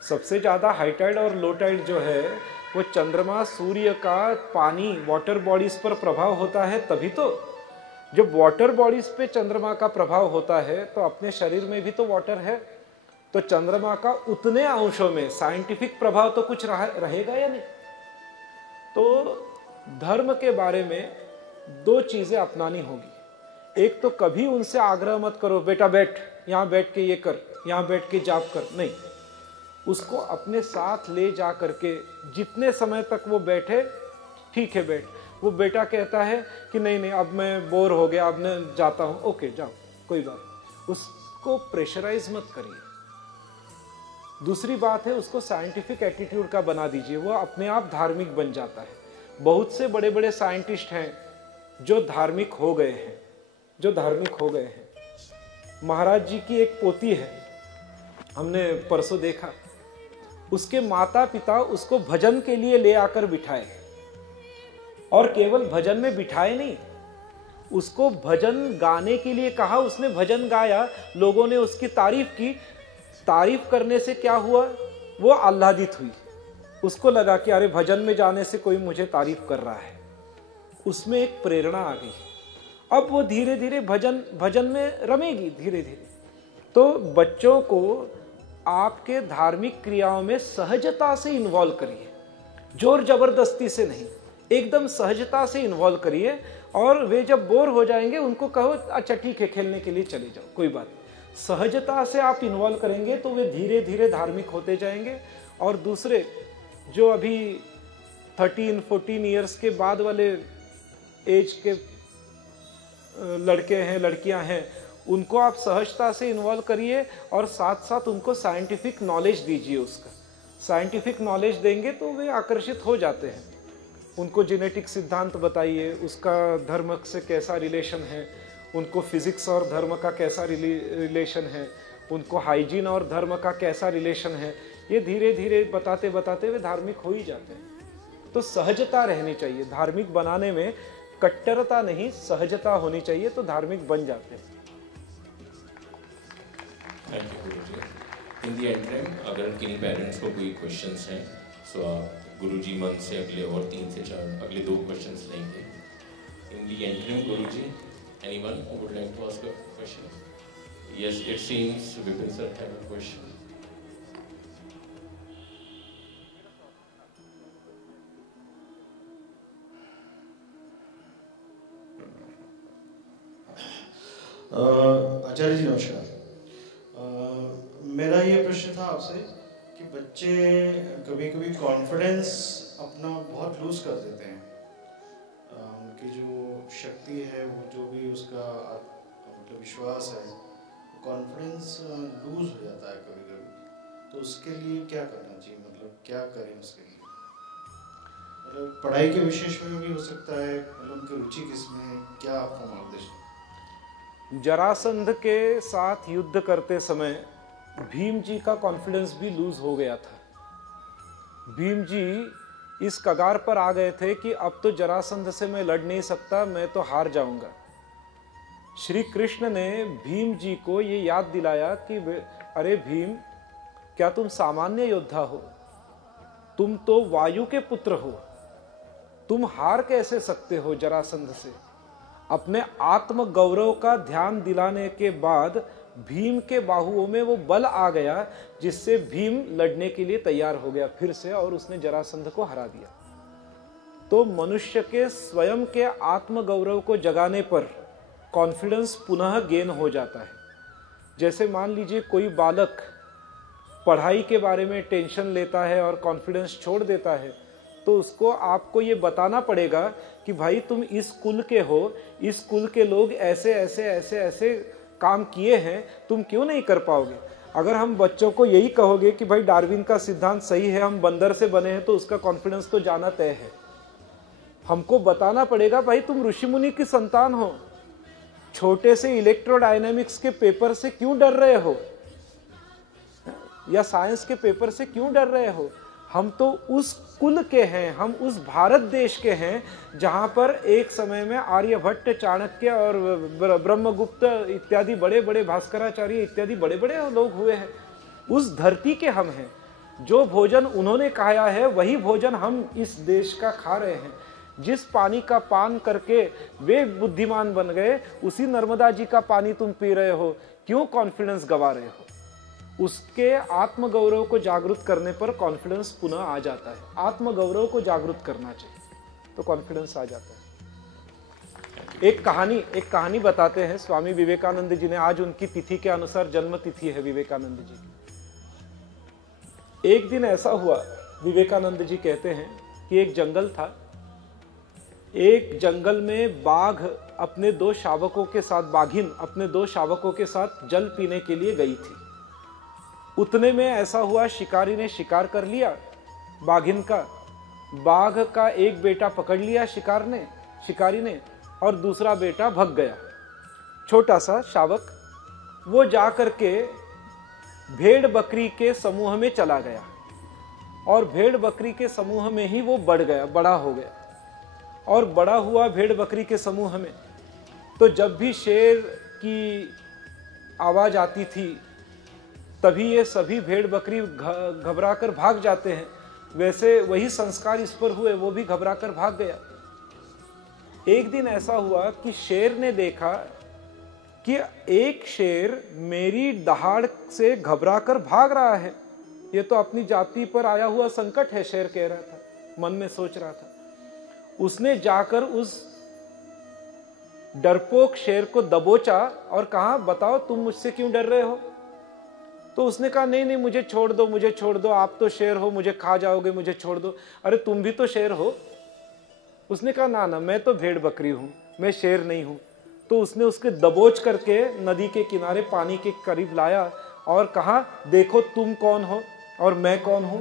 सबसे ज्यादा हाई टाइड और लो टाइड जो है वो चंद्रमा, सूर्य का पानी, वाटर बॉडीज पर प्रभाव होता है। तभी तो जब वाटर बॉडीज पे चंद्रमा का प्रभाव होता है तो अपने शरीर में भी तो वाटर है, तो चंद्रमा का उतने अंशों में साइंटिफिक प्रभाव तो कुछ रहेगा या नहीं। तो धर्म के बारे में दो चीजें अपनानी होगी। एक तो कभी उनसे आग्रह मत करो, बेटा बैठ, यहां बैठ के ये कर, यहां बैठ के जाप कर, नहीं। उसको अपने साथ ले जा करके जितने समय तक वो बैठे, ठीक है बैठ, वो बेटा कहता है कि नहीं नहीं अब मैं बोर हो गया, अब मैं जाता हूँ, ओके जाओ कोई बात, उसको प्रेशराइज मत करिए। दूसरी बात है, उसको साइंटिफिक एटीट्यूड का बना दीजिए, वो अपने आप धार्मिक बन जाता है। बहुत से बड़े बड़े साइंटिस्ट हैं जो धार्मिक हो गए हैं, जो धार्मिक हो गए हैं। महाराज जी की एक पोती है, हमने परसों देखा, उसके माता पिता उसको भजन के लिए ले आकर बिठाए, और केवल भजन में बिठाए नहीं, उसको भजन गाने के लिए कहा, उसने भजन गाया, लोगों ने उसकी तारीफ की। तारीफ करने से क्या हुआ, वो आह्लादित हुई, उसको लगा कि अरे भजन में जाने से कोई मुझे तारीफ कर रहा है, उसमें एक प्रेरणा आ गई। अब वो धीरे धीरे भजन में रमेगी धीरे धीरे। तो बच्चों को आपके धार्मिक क्रियाओं में सहजता से इन्वॉल्व करिए, जोर जबरदस्ती से नहीं, एकदम सहजता से इन्वॉल्व करिए। और वे जब बोर हो जाएंगे उनको कहो अच्छा ठीक है खेलने के लिए चले जाओ, कोई बात नहीं। सहजता से आप इन्वॉल्व करेंगे तो वे धीरे धीरे धार्मिक होते जाएंगे। और दूसरे जो अभी 13-14 ईयर्स के बाद वाले एज के लड़के हैं लड़कियां हैं, उनको आप सहजता से इन्वॉल्व करिए और साथ साथ उनको साइंटिफिक नॉलेज दीजिए। उसका साइंटिफिक नॉलेज देंगे तो वे आकर्षित हो जाते हैं। उनको जेनेटिक सिद्धांत बताइए, उसका धर्म से कैसा रिलेशन है, उनको फिजिक्स और धर्म का कैसा रिलेशन है, उनको हाइजीन और धर्म का कैसा रिलेशन है, ये धीरे धीरे बताते बताते वे धार्मिक हो ही जाते हैं। तो सहजता रहनी चाहिए धार्मिक बनाने में, कट्टरता नहीं, सहजता होनी चाहिए, तो धार्मिक बन जाते हैं। Thank you Guruji. In the end अगर किन्हीं पेरेंट्स को कोई क्वेश्चंस हैं तो आप गुरुजी मन से अगले और 3 से 4 अगले 2 क्वेश्चंस लेंगे। In the end Guruji, anyone who would like to ask a question? Yes, it seems Vipin sir have a question. आचार्य जी नमस्कार। मेरा ये प्रश्न था आपसे कि बच्चे कभी कभी कॉन्फिडेंस अपना बहुत लूज कर देते हैं, उनकी जो शक्ति है, वो जो भी उसका मतलब विश्वास है, कॉन्फिडेंस लूज हो जाता है कभी कभी। तो उसके लिए क्या करना चाहिए, मतलब क्या करें उसके लिए? मतलब पढ़ाई के विशेष में भी हो सकता है, मतलब उनकी रुचि किसमें है, क्या आपका मार्गदर्शन? जरासंध के साथ युद्ध करते समय भीम जी का कॉन्फिडेंस भी लूज हो गया था। भीम जी इस कगार पर आ गए थे कि अब तो जरासंध से मैं लड़ नहीं सकता, मैं तो हार जाऊंगा। श्री कृष्ण ने भीम जी को ये याद दिलाया कि अरे भीम, क्या तुम सामान्य योद्धा हो? तुम तो वायु के पुत्र हो, तुम हार कैसे सकते हो जरासंध से? अपने आत्म गौरव का ध्यान दिलाने के बाद भीम के बाहुओं में वो बल आ गया जिससे भीम लड़ने के लिए तैयार हो गया फिर से, और उसने जरासंध को हरा दिया। तो मनुष्य के स्वयं के आत्म गौरव को जगाने पर कॉन्फिडेंस पुनः गेन हो जाता है। जैसे मान लीजिए कोई बालक पढ़ाई के बारे में टेंशन लेता है और कॉन्फिडेंस छोड़ देता है, तो उसको आपको ये बताना पड़ेगा कि भाई तुम इस कुल के हो, इस कुल के लोग ऐसे ऐसे ऐसे ऐसे काम किए हैं, तुम क्यों नहीं कर पाओगे? अगर हम बच्चों को यही कहोगे कि भाई डार्विन का सिद्धांत सही है, हम बंदर से बने हैं, तो उसका कॉन्फिडेंस तो जाना तय है। हमको बताना पड़ेगा भाई तुम ऋषि मुनि की संतान हो, छोटे से इलेक्ट्रोडायनेमिक्स के पेपर से क्यों डर रहे हो, या साइंस के पेपर से क्यों डर रहे हो? हम तो उस कुल के हैं, हम उस भारत देश के हैं जहां पर एक समय में आर्यभट्ट, चाणक्य और ब्रह्मगुप्त इत्यादि बड़े बड़े, भास्कराचार्य इत्यादि बड़े बड़े लोग हुए हैं। उस धरती के हम हैं। जो भोजन उन्होंने खाया है वही भोजन हम इस देश का खा रहे हैं। जिस पानी का पान करके वे बुद्धिमान बन गए, उसी नर्मदा जी का पानी तुम पी रहे हो, क्यों कॉन्फिडेंस गवा रहे हो? उसके आत्मगौरव को जागृत करने पर कॉन्फिडेंस पुनः आ जाता है। आत्मगौरव को जागृत करना चाहिए तो कॉन्फिडेंस आ जाता है। एक कहानी बताते हैं स्वामी विवेकानंद जी ने। आज उनकी तिथि के अनुसार जन्म तिथि है विवेकानंद जी की। एक दिन ऐसा हुआ, विवेकानंद जी कहते हैं कि एक जंगल था, एक जंगल में बाघ अपने 2 शावकों के साथ, बाघिन अपने 2 शावकों के साथ जल पीने के लिए गई थी। उतने में ऐसा हुआ, शिकारी ने शिकार कर लिया बाघिन का। बाघ का एक बेटा पकड़ लिया शिकारी ने, और दूसरा बेटा भग गया। छोटा सा शावक वो जा करके भेड़ बकरी के समूह में चला गया, और भेड़ बकरी के समूह में ही वो बड़ा हो गया। और बड़ा हुआ भेड़ बकरी के समूह में, तो जब भी शेर की आवाज आती थी तभी ये सभी भेड़ बकरी घबरा कर भाग जाते हैं। वैसे वही संस्कार इस पर हुए, वो भी घबरा कर भाग गया। एक दिन ऐसा हुआ कि शेर ने देखा कि एक शेर मेरी दहाड़ से घबरा कर भाग रहा है, ये तो अपनी जाति पर आया हुआ संकट है, शेर कह रहा था, मन में सोच रहा था। उसने जाकर उस डरपोक शेर को दबोचा और कहा, बताओ तुम मुझसे क्यों डर रहे हो? तो उसने कहा, नहीं मुझे छोड़ दो, आप तो शेर हो, मुझे खा जाओगे, मुझे छोड़ दो। अरे तुम भी तो शेर हो। उसने कहा, ना मैं तो भेड़ बकरी हूं, मैं शेर नहीं हूं। तो उसने उसके दबोच करके नदी के किनारे पानी के करीब लाया और कहा, देखो तुम कौन हो और मैं कौन हूं,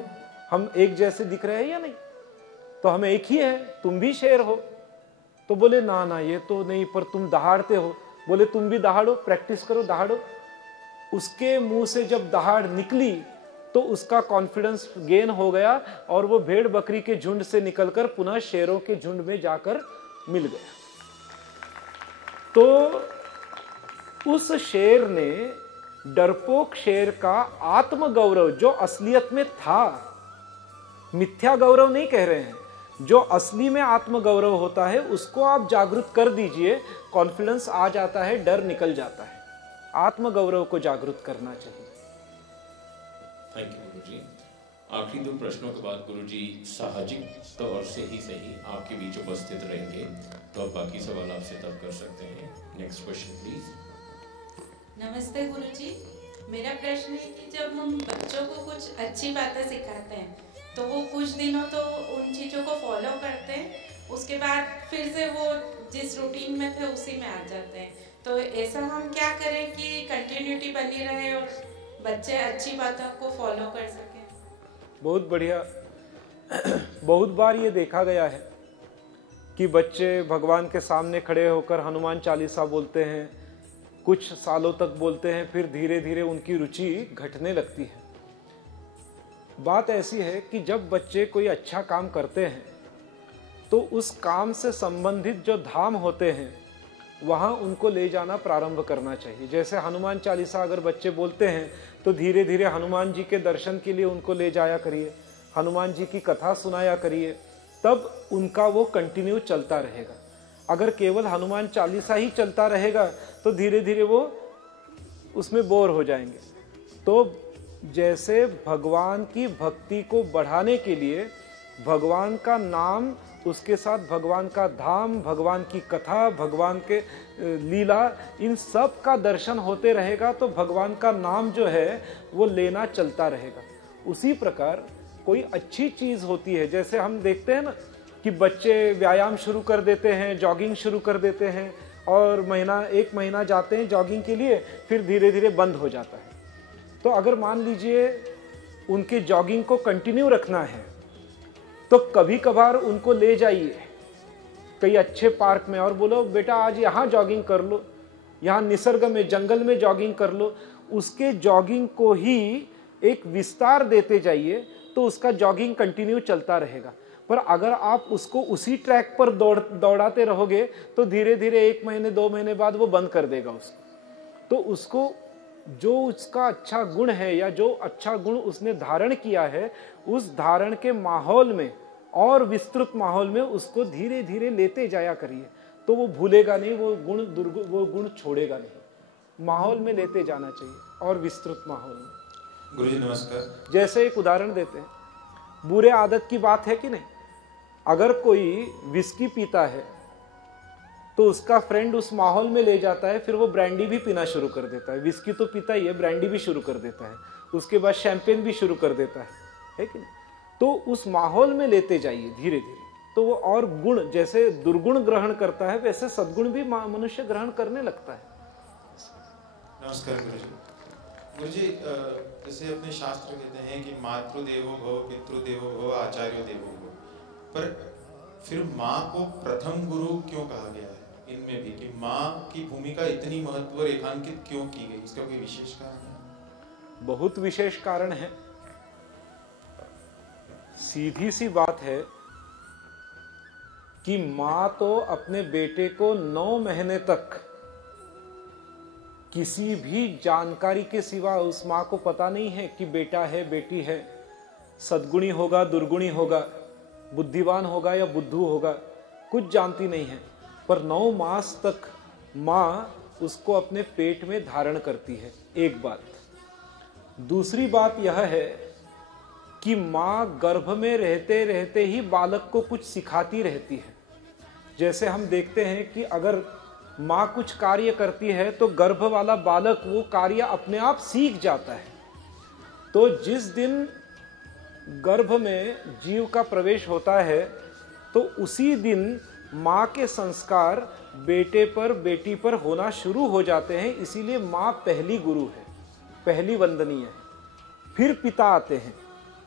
हम एक जैसे दिख रहे हैं या नहीं? तो हम एक ही है, तुम भी शेर हो। तो बोले, ना ये तो नहीं, पर तुम दहाड़ते हो। बोले, तुम भी दहाड़ो, प्रैक्टिस करो, दहाड़ो। उसके मुंह से जब दहाड़ निकली तो उसका कॉन्फिडेंस गेन हो गया और वो भेड़ बकरी के झुंड से निकलकर पुनः शेरों के झुंड में जाकर मिल गया। तो उस शेर ने डरपोक शेर का आत्मगौरव, जो असलियत में था, मिथ्या गौरव नहीं कह रहे हैं, जो असली में आत्मगौरव होता है उसको आप जागृत कर दीजिए, कॉन्फिडेंस आ जाता है, डर निकल जाता है। आत्मगौरव को जागृत करना चाहिए। Thank you Guruji. आखिरी 2 प्रश्नों के बाद गुरुजी सामाजिक तौर से ही सही आपके बीच उपस्थित रहेंगे, तो आप बाकी सवाल आपसे तब कर सकते हैं। Next question please. नमस्ते गुरुजी, मेरा प्रश्न है कि जब हम बच्चों को कुछ अच्छी बातें सिखाते हैं तो वो कुछ दिनों तो उन चीज़ों को फॉलो करते हैं, उसके बाद फिर से वो जिस रूटीन में थे उसी में आ जाते हैं। तो ऐसा हम क्या करें कि कंटिन्यूटी बनी रहे और बच्चे अच्छी बातों को फॉलो कर सकें? बहुत बढ़िया। बहुत बार ये देखा गया है कि बच्चे भगवान के सामने खड़े होकर हनुमान चालीसा बोलते हैं, कुछ सालों तक बोलते हैं, फिर धीरे धीरे उनकी रुचि घटने लगती है। बात ऐसी है कि जब बच्चे कोई अच्छा काम करते हैं तो उस काम से संबंधित जो धाम होते हैं वहाँ उनको ले जाना प्रारंभ करना चाहिए। जैसे हनुमान चालीसा अगर बच्चे बोलते हैं तो धीरे धीरे हनुमान जी के दर्शन के लिए उनको ले जाया करिए, हनुमान जी की कथा सुनाया करिए, तब उनका वो कंटिन्यू चलता रहेगा। अगर केवल हनुमान चालीसा ही चलता रहेगा तो धीरे धीरे वो उसमें बोर हो जाएंगे। तो जैसे भगवान की भक्ति को बढ़ाने के लिए भगवान का नाम, उसके साथ भगवान का धाम, भगवान की कथा, भगवान के लीला, इन सब का दर्शन होते रहेगा तो भगवान का नाम जो है वो लेना चलता रहेगा। उसी प्रकार कोई अच्छी चीज़ होती है, जैसे हम देखते हैं ना कि बच्चे व्यायाम शुरू कर देते हैं, जॉगिंग शुरू कर देते हैं और एक महीना जाते हैं जॉगिंग के लिए, फिर धीरे धीरे बंद हो जाता है। तो अगर मान लीजिए उनके जॉगिंग को कंटिन्यू रखना है तो कभी कभार उनको ले जाइए कई अच्छे पार्क में और बोलो, बेटा आज यहाँ जॉगिंग कर लो, यहाँ निसर्ग में, जंगल में जॉगिंग कर लो। उसके जॉगिंग को ही एक विस्तार देते जाइए तो उसका जॉगिंग कंटिन्यू चलता रहेगा। पर अगर आप उसको उसी ट्रैक पर दौड़ाते रहोगे तो धीरे धीरे 1 महीने 2 महीने बाद वो बंद कर देगा उसको। तो उसको जो उसका अच्छा गुण है या जो अच्छा गुण उसने धारण किया है, उस धारण के माहौल में और विस्तृत माहौल में उसको धीरे धीरे लेते जाया करिए, तो वो भूलेगा नहीं, वो गुण छोड़ेगा नहीं। माहौल में लेते जाना चाहिए और विस्तृत माहौल में। गुरुजी नमस्कार। जैसे एक उदाहरण देते हैं, बुरे आदत की बात है कि नहीं, अगर कोई विस्की पीता है तो उसका फ्रेंड उस माहौल में ले जाता है, फिर वो ब्रांडी भी पीना शुरू कर देता है। विस्की तो पीता ही है, ब्रांडी भी शुरू कर देता है, उसके बाद शैंपेन भी शुरू कर देता है कि नहीं? तो उस माहौल में लेते जाइए धीरे धीरे, तो वो और गुण, जैसे दुर्गुण ग्रहण करता है वैसे सद्गुण भी मनुष्य ग्रहण करने लगता है। नमस्कार गुरुजी। गुरुजी, जैसे अपने शास्त्र कहते हैं कि मातृदेवो भव, पितृदेवो भव, आचार्यो देवो भव, पर फिर माँ को प्रथम गुरु क्यों कहा गया है इनमें भी, कि माँ की भूमिका इतनी महत्व रेखांकित क्यों की गई, इसका कोई विशेष कारण है? बहुत विशेष कारण है। सीधी सी बात है कि माँ तो अपने बेटे को 9 महीने तक किसी भी जानकारी के सिवा, उस माँ को पता नहीं है कि बेटा है बेटी है, सद्गुणी होगा दुर्गुणी होगा, बुद्धिवान होगा या बुद्धू होगा, कुछ जानती नहीं है। पर 9 मास तक माँ उसको अपने पेट में धारण करती है, एक बात। दूसरी बात यह है कि माँ गर्भ में रहते रहते ही बालक को कुछ सिखाती रहती है। जैसे हम देखते हैं कि अगर माँ कुछ कार्य करती है तो गर्भ वाला बालक वो कार्य अपने आप सीख जाता है। तो जिस दिन गर्भ में जीव का प्रवेश होता है तो उसी दिन माँ के संस्कार बेटे पर बेटी पर होना शुरू हो जाते हैं। इसीलिए माँ पहली गुरु है, पहली वंदनीय है। फिर पिता आते हैं,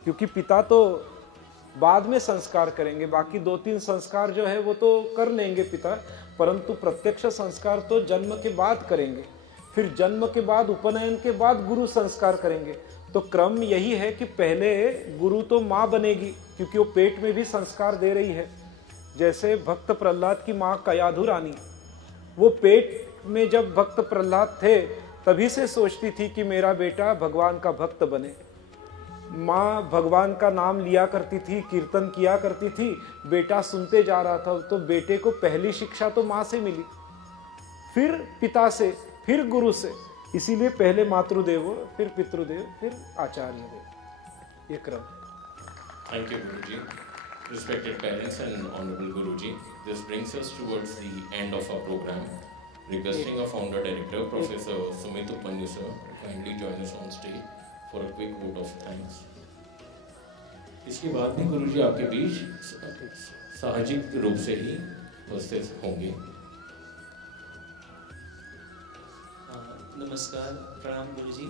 क्योंकि पिता तो बाद में संस्कार करेंगे, बाकी 2-3 संस्कार जो है वो तो कर लेंगे पिता, परंतु प्रत्यक्ष संस्कार तो जन्म के बाद करेंगे। फिर जन्म के बाद, उपनयन के बाद गुरु संस्कार करेंगे। तो क्रम यही है कि पहले गुरु तो माँ बनेगी, क्योंकि वो पेट में भी संस्कार दे रही है। जैसे भक्त प्रहलाद की माँ कयाधु रानी, वो पेट में जब भक्त प्रहलाद थे तभी से सोचती थी कि मेरा बेटा भगवान का भक्त बने। माँ भगवान का नाम लिया करती थी, कीर्तन किया करती थी, बेटा सुनते जा रहा था। तो बेटे को पहली शिक्षा तो माँ से मिली, फिर पिता से, फिर गुरु से। इसीलिए पहले मातृदेवो, फिर पितृदेव, फिर आचार्य देव, ये क्रम है। Thank you, Guruji. Respected parents and honorable Guruji, this brings us towards the end of our program. Requesting our founder director, Professor Sumit Upanyu sir, kindly join us on stage for a quick vote of thanks. इसके बाद भी गुरुजी आपके बीच सामाजिक रूप से ही उपस्थित होंगे। नमस्कार, प्रणाम गुरुजी,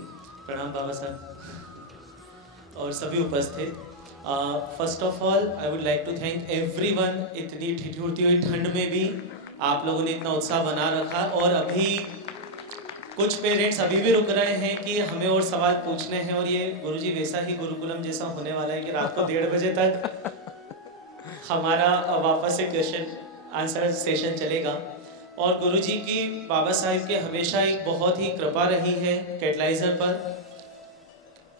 प्रणाम बाबा साहब और सभी उपस्थित। First of all I would like to thank everyone. इतनी ठिठुरती हुई ठंड में भी आप लोगों ने इतना उत्साह बना रखा, और अभी कुछ पेरेंट्स अभी भी रुक रहे हैं कि हमें और सवाल पूछने हैं, और ये गुरुजी वैसा ही गुरुकुलम जैसा होने वाला है कि रात को 1:30 बजे तक हमारा वापस से क्वेश्चन आंसर सेशन चलेगा। और गुरुजी की बाबा साहिब के हमेशा एक बहुत ही कृपा रही है कैटलाइजर पर।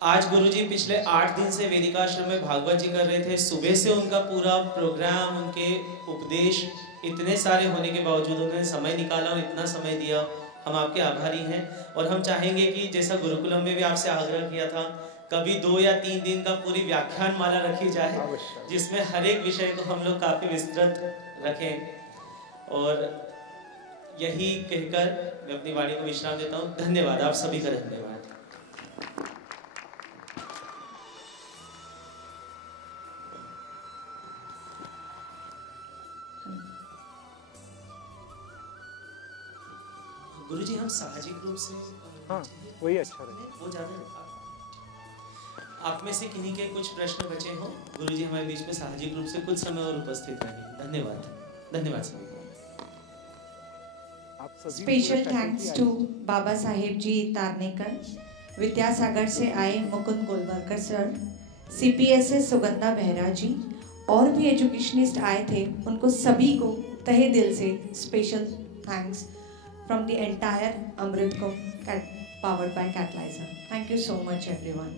आज गुरुजी पिछले 8 दिन से वेदिकाश्रम में भागवत जी कर रहे थे। सुबह से उनका पूरा प्रोग्राम, उनके उपदेश इतने सारे होने के बावजूद उन्होंने समय निकाला और इतना समय दिया। हम आपके आभारी हैं, और हम चाहेंगे कि जैसा गुरुकुलम में भी आपसे आग्रह किया था, कभी 2 या 3 दिन का पूरी व्याख्यान माला रखी जाए, जिसमें हर एक विषय को हम लोग काफी विस्तृत रखें। और यही कहकर मैं अपनी वाणी को विश्राम देता हूँ। धन्यवाद, आप सभी का धन्यवाद। गुरुजी, हम सामाजिक रूप से हाँ, वही अच्छा रहेगा, वो ज्यादा रखा। आप में से किन्हीं के कुछ प्रश्न बचे हो, गुरुजी हमारे बीच में सामाजिक रूप से कुछ समय और उपस्थित रहेंगे। धन्यवाद, धन्यवाद सभी को। Special thanks to Baba Saheb जी तारनेकर, विद्यासागर से आए मुकुंद गोलवरकर सर, CPSS सुगंधा बेहरा जी, और भी एजुकेशनिस्ट आए थे, उनको सभी को तहे दिल से special thanks from the entire Amrit Kumbh powered by Catalyzer. Thank you so much everyone.